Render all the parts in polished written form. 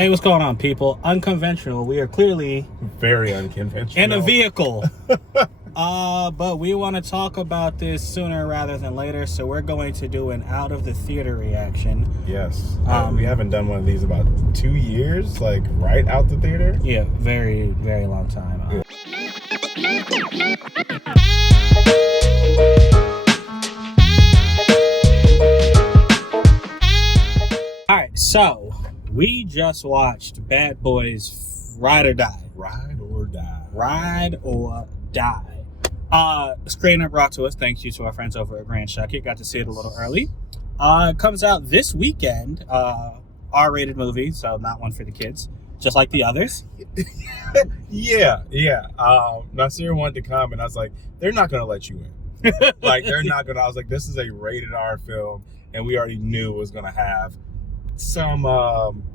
Hey, what's going on, people? Unconventional. We are clearly Very unconventional. in a vehicle. But we want to talk about this sooner rather than later, so we're going to do an out of the theater reaction. Yes. We haven't done one of these about 2 years, like right out the theater. Yeah, very, very long time. All right, so we just watched Bad Boys Ride or Die. Ride or die. Ride or Die. Screener brought to us thanks you to our friends over at Grand Shucket. Got to see it a little early. It comes out this weekend. R-rated movie, so not one for the kids, just like the others. Yeah. Nasir wanted to come, and I was like, they're not going to let you in. Like, they're not going to. I was like, this is a rated R film, and we already knew it was going to have some,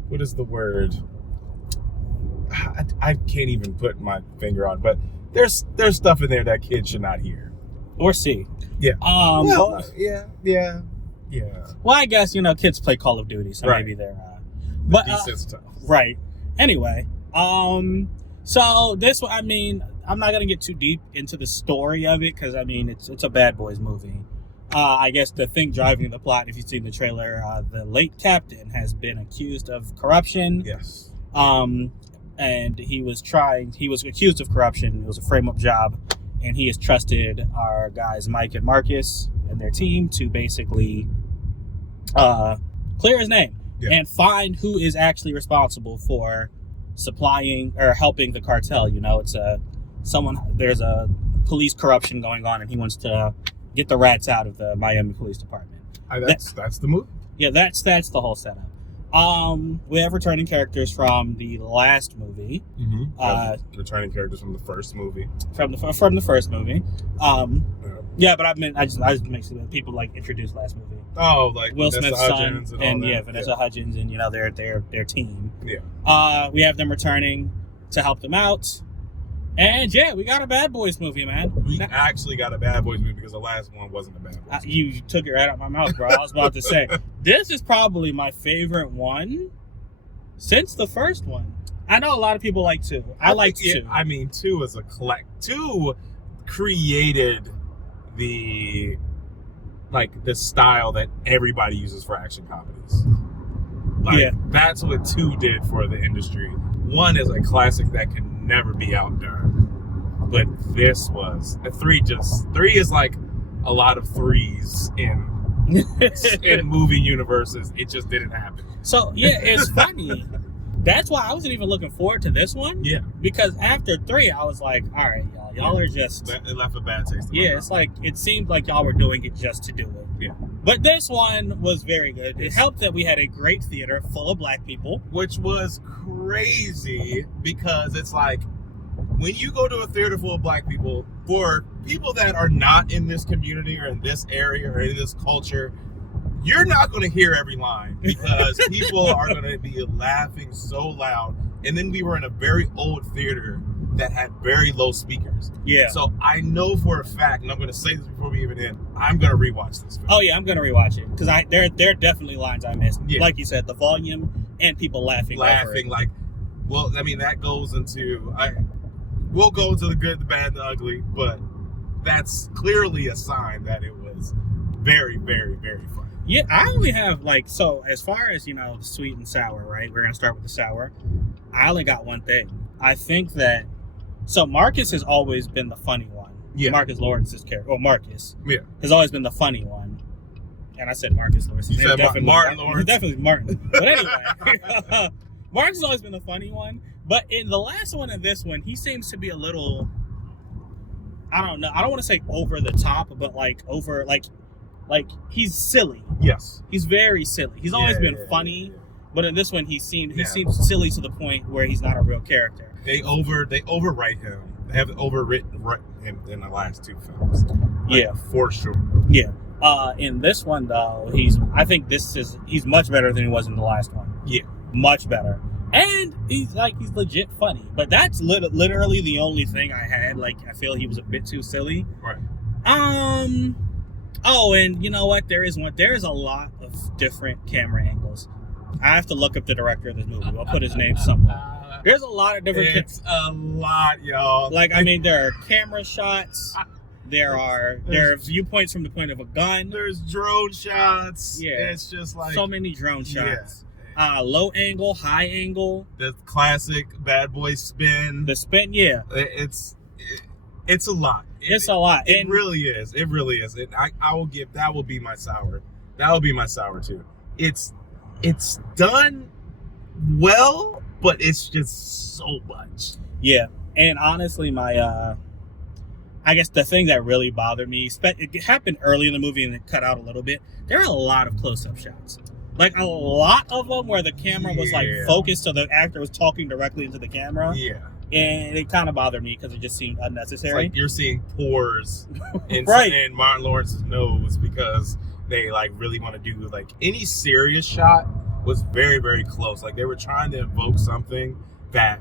what is the word? I can't even put my finger on, but there's stuff in there that kids should not hear or see. Yeah. Well, yeah. Well, I guess kids play Call of Duty, so right. Maybe they're. But desensitized. Right. Anyway, so this one, I'm not gonna get too deep into the story of it because it's a Bad Boys movie. I guess the thing driving the plot, if you've seen the trailer, the late captain has been accused of corruption. Yes. And he was accused of corruption. It was a frame-up job, and he has trusted our guys Mike and Marcus and their team to basically clear his name and find who is actually responsible for supplying or helping the cartel. There's a police corruption going on, and he wants to get the rats out of the Miami Police Department. That's the movie. Yeah, that's the whole setup. We have returning characters from the last movie. Mm-hmm. Returning characters from the first movie. From the first movie. Yeah, but I just make sure that people introduced last movie. Oh, like Will Vanessa Smith's Hudgens son and Vanessa Hudgens and their team. Yeah. We have them returning to help them out. And we got a Bad Boys movie, man. We actually got a Bad Boys movie because the last one wasn't a Bad Boys movie. You took it right out of my mouth, bro. I was about to say, this is probably my favorite one since the first one. I know a lot of people like 2. I like 2. 2 is a collect. 2 created the style that everybody uses for action comedies. That's what 2 did for the industry. 1 is a classic that can never be outdone, but this was 3 is like a lot of 3s in movie universes. It just didn't happen. So it's funny. That's why I wasn't even looking forward to this one. Yeah, because after 3 I was like, all right, y'all are just, it left a bad taste in my mouth. It's like it seemed like y'all were doing it just to do it. Yeah, but this one was very good. It helped that we had a great theater full of black people, which was crazy because it's like when you go to a theater full of black people, for people that are not in this community or in this area or in this culture, you're not going to hear every line because people are going to be laughing so loud. And then we were in a very old theater that had very low speakers. Yeah. So I know for a fact, and I'm going to say this before we even end, I'm going to rewatch this film. Oh yeah, I'm going to rewatch it because there are definitely lines I missed. Yeah. Like you said, the volume and people laughing over it. That goes into we'll go into the good, the bad, the ugly, but that's clearly a sign that it was very, very, very funny. Yeah, I only have so as far as sweet and sour, right? We're gonna start with the sour. I only got one thing. I think that Marcus has always been the funny one. Yeah. Marcus Lawrence's character, or Marcus, has always been the funny one. And I said Marcus Lawrence. You said Martin Lawrence. Definitely Martin. But anyway, Marcus has always been the funny one. But in the last one and this one, he seems to be a little, I don't know. I don't want to say over the top, but he's silly. Yes. He's very silly. He's always been funny, but in this one he seems silly to the point where he's not a real character. They overwrite him. They have overwritten him in the last 2 films. For sure. Yeah. In this one though, I think he's much better than he was in the last one. Yeah. Much better. And he's legit funny. But that's literally the only thing I had. I feel he was a bit too silly. Right. Oh, and you know what? There is a lot of different camera angles. I have to look up the director of this movie. I'll put his name somewhere. There's a lot of different. It's a lot, y'all. Like, I mean, there are camera shots. There are viewpoints from the point of a gun. There's drone shots. Yeah. It's just like So many drone shots. Yeah. Low angle, high angle. The classic bad boy spin. The spin, yeah. It's a lot. It's a lot. It And really is. It really is. I will give that will be my sour. That will be my sour too. It's done well, but it's just so much. yeah. And honestly, my I guess the thing that really bothered me, it happened early in the movie and it cut out a little bit. There are a lot of close-up shots. Like, a lot of them where the camera was like focused so the actor was talking directly into the camera. Yeah. And it kind of bothered me because it just seemed It's unnecessary. like you're seeing pores in, Right. in Martin Lawrence's nose because they like really want to do like any serious shot was very, very close. Like they were trying to evoke something that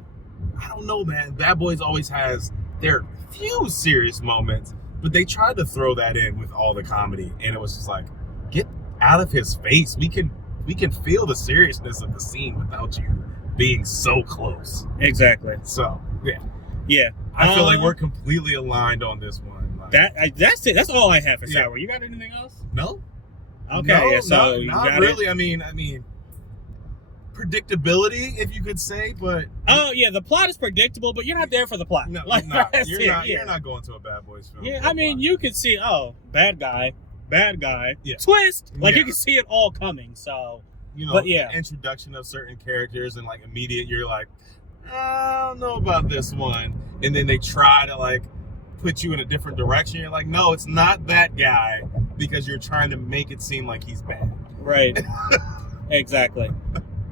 I don't know, man. Bad Boys always has their few serious moments, but they tried to throw that in with all the comedy, and it was just like, get out of his face. We can feel the seriousness of the scene without you being so close. Exactly. So yeah, Yeah. I feel like we're completely aligned on this one. Like, That's it. That's all I have for Yeah. sour. You got anything else? no. Okay. No, yeah, so not, you not got really. it. I mean, predictability, if you could say, but Oh yeah, the plot is predictable, but you're not there for the plot. no, Like, nah, that's you're it, not. yeah. You're not going to a Bad Boys film. Yeah, for I a mean, plot. you could see, bad guy, Yeah. twist. Like Yeah. you can see it all coming. So you know, but yeah. the introduction of certain characters and like immediate, you're like, I don't know about this one, and then they try to like put you in a different direction. You're like, no, it's not that guy, because you're trying to make it seem like he's bad. right, exactly.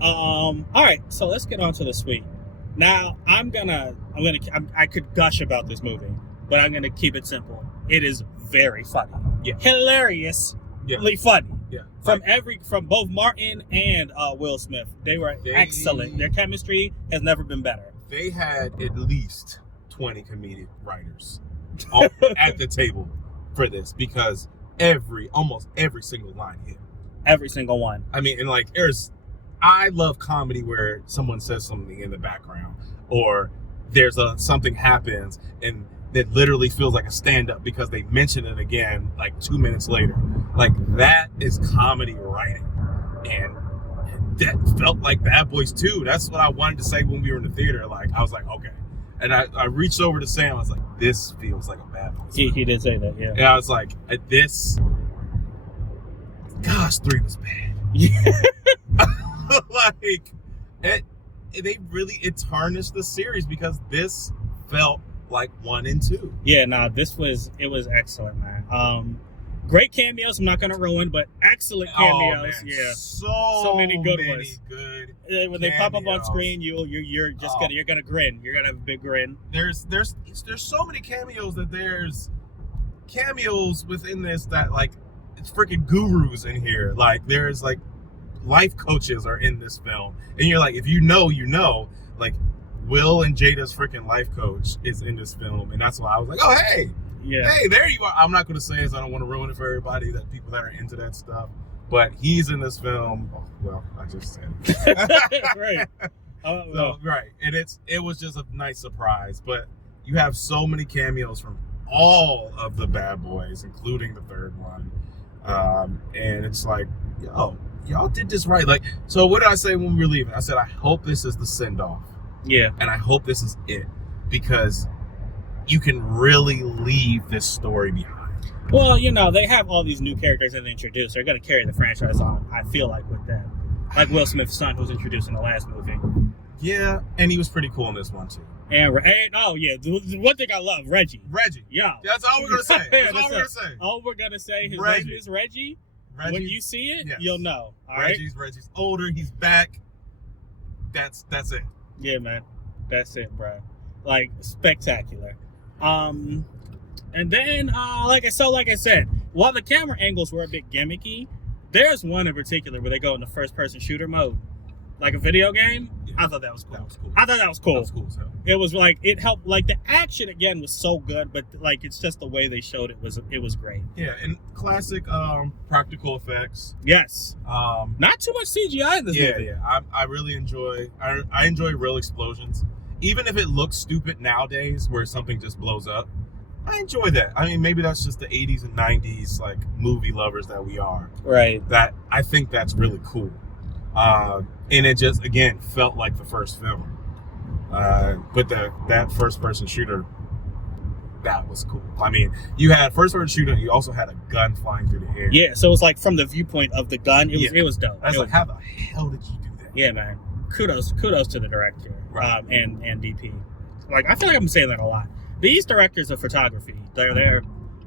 All right, so let's get on to the sweet. Now I could gush about this movie, but I'm gonna keep it simple. It is very funny, Yeah. hilariously Yeah. funny. Yeah. From both Martin and Will Smith, they were excellent. Their chemistry has never been better. They had at least 20 comedic writers at the table for this, because almost every single line hit. Every single one. I mean, and like I love comedy where someone says something in the background, or there's something happens and it literally feels like a stand-up because they mention it again like 2 minutes later. Like, that is comedy writing, and that felt like Bad Boys 2. That's what I wanted to say when we were in the theater. Like, I was like, okay, and I reached over to Sam. I was like, this feels like a Bad Boys film. He did say that, yeah. And I was like, this, gosh, 3 was bad. Yeah. Like, it tarnished the series, because this felt like 1 and 2. Yeah, it was excellent, man. Great cameos, I'm not gonna ruin, but excellent cameos. Oh, man. Yeah. So many good ones. Good When they pop up on cameos. screen, you're just gonna grin. You're gonna have a big grin. There's so many cameos that there's cameos within this that like it's freaking gurus in here. Like, there's like life coaches are in this film, and you're like, if you know, like Will and Jada's freaking life coach is in this film, and that's why I was like, oh hey, Yeah. hey, there you are. I'm not going to say this. I don't want to ruin it for everybody, that people that are into that stuff. But he's in this film. Oh, well, I just said. Right. So, right, and it was just a nice surprise. But you have so many cameos from all of the Bad Boys, including the third one, and it's like, y'all did this right. Like, so what did I say when we were leaving? I said, I hope this is the send off. Yeah. And I hope this is it, because you can really leave this story behind. Well, they have all these new characters that they introduced. They're going to carry the franchise on, I feel like, with that. Like Will Smith's son, who was introduced in the last movie. Yeah, and he was pretty cool in this one, too. And the one thing I love, Reggie. Yeah, that's all we're going to say. That's all we're going to say. All we're going to say, his Reggie. name is Reggie. Reggie, When you see it, yes. you'll know. All right? Reggie's older. He's back. That's it. Yeah, man. That's it, bro. Like, spectacular. And then, like I said, while the camera angles were a bit gimmicky, there's one in particular where they go into first-person shooter mode. like a video game. Yeah. I thought that was cool. That was cool. I thought that was cool. That was cool as hell. It was like it helped. Like the action again was so good, but like it's just the way they showed it was great. Yeah, and classic practical effects. Yes. Not too much CGI in this movie. Yeah. I really enjoy. I enjoy real explosions, even if it looks stupid nowadays, where something just blows up. I enjoy that. I mean, maybe that's just the 80s and 90s like movie lovers that we are. Right. That I think that's really cool. And it just again felt like the first film. But that first person shooter, that was cool. I mean, you had first person shooter, and you also had a gun flying through the air. Yeah, so it was like from the viewpoint of the gun. It was dope. I was like, how the hell did you do that? Yeah, man. Kudos to the director, Right. and DP. Like I feel like I'm saying that a lot. These directors of photography, they're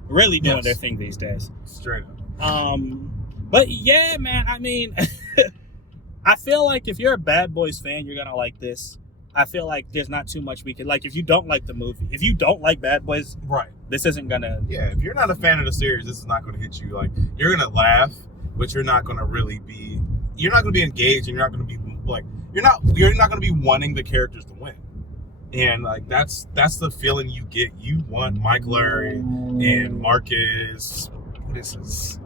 really doing their thing these days. Straight up. But yeah, man. I mean, I feel like if you're a Bad Boys fan, you're gonna like this. I feel like there's not too much we could like. If you don't like the movie, if you don't like Bad Boys, Right. this isn't gonna. Yeah, if you're not a fan of the series, this is not going to hit you. Like you're going to laugh, but you're not going to really be. You're not going to be engaged, and you're not going to be like. You're not going to be wanting the characters to win. And like that's the feeling you get. You want Mike Lowry and Marcus. What is his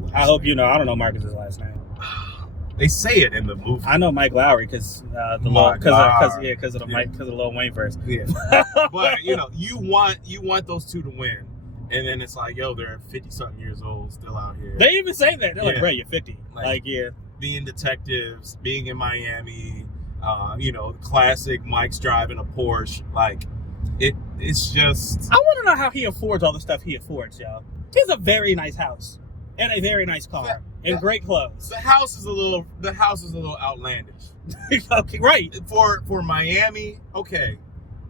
last I hope name? you know. I don't know Marcus's last name. They say it in the movie. I know Mike Lowry because of the Lil Wayne verse. Yeah. But you want those two to win, and then it's like, yo, they're 50-something years old, still out here. They even say that they're like, Yeah. bro, you're 50. Like yeah. Being detectives, being in Miami, classic Mike's driving a Porsche. Like, it's just. I want to know how he affords all the stuff he affords, y'all. He has a very nice house and a very nice car and great clothes. The house is a little outlandish. Okay, right. For Miami, okay.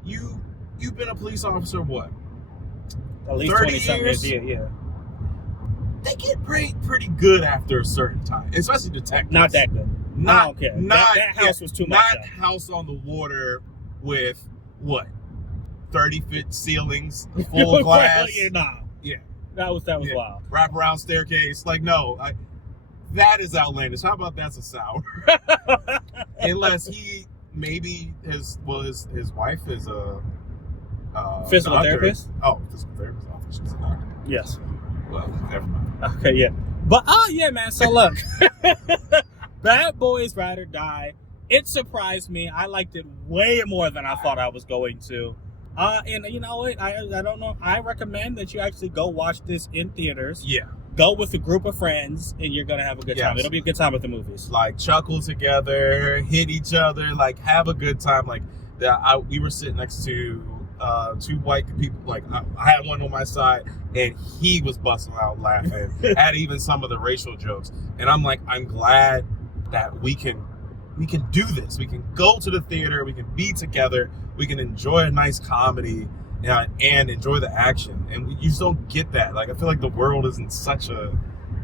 You've been a police officer what? At least 30 20-something years? years. Yeah. They get pretty good after a certain time, especially detectives. Not that good. I don't care. That house was too much. Not house on the water with what? 30-foot ceilings, full glass. Yeah. That was wild. Wraparound staircase. Like, no. That is outlandish. How about that's a sour? Unless he maybe his wife is a Physical doctor. therapist? Oh, physical therapist. I thought she was a doctor. Yes. Well, never mind. Okay, yeah. But yeah, man. So look, Bad Boys Ride or Die. It surprised me. I liked it way more than I thought I was going to. And you know what? I don't know. I recommend that you actually go watch this in theaters. Yeah. Go with a group of friends, and you're gonna have a good time. It'll be a good time at the movies. Like chuckle together, hit each other, like have a good time. Like we were sitting next to two white people. Like I had one on my side, and he was busting out laughing at even some of the racial jokes. And I'm like, I'm glad that we can do this. We can go to the theater. We can be together. We can enjoy a nice comedy and enjoy the action. And you just don't get that. Like I feel like the world isn't such a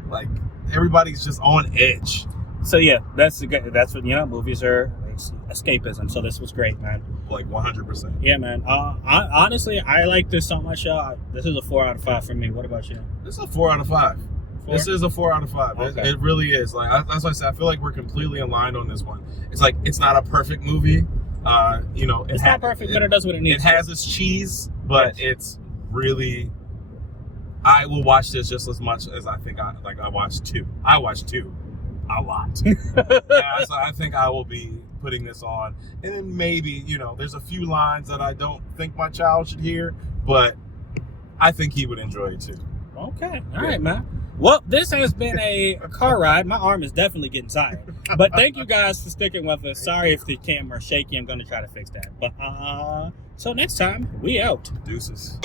like everybody's just on edge. So yeah, that's what movies are escapism. So this was great, man. Like 100%. Yeah, man. Honestly, I like this so much. This is a 4 out of 5 for me. What about you? This is a 4 out of 5. 4? This is a 4 out of 5. Okay. It really is. Like that's why I said I feel like we're completely aligned on this one. It's like it's not a perfect movie. It's not perfect, but it does what it needs. It has its cheese, but it's really. I will watch this just as much as I think I watched 2. I watched 2 a lot. So I think I will be putting this on, and then maybe there's a few lines that I don't think my child should hear, but I think he would enjoy it too. Okay, all right, man. Well, this has been a car ride. My arm is definitely getting tired. But thank you guys for sticking with us. Sorry if the camera's shaky. I'm going to try to fix that. But so next time, we out. Deuces.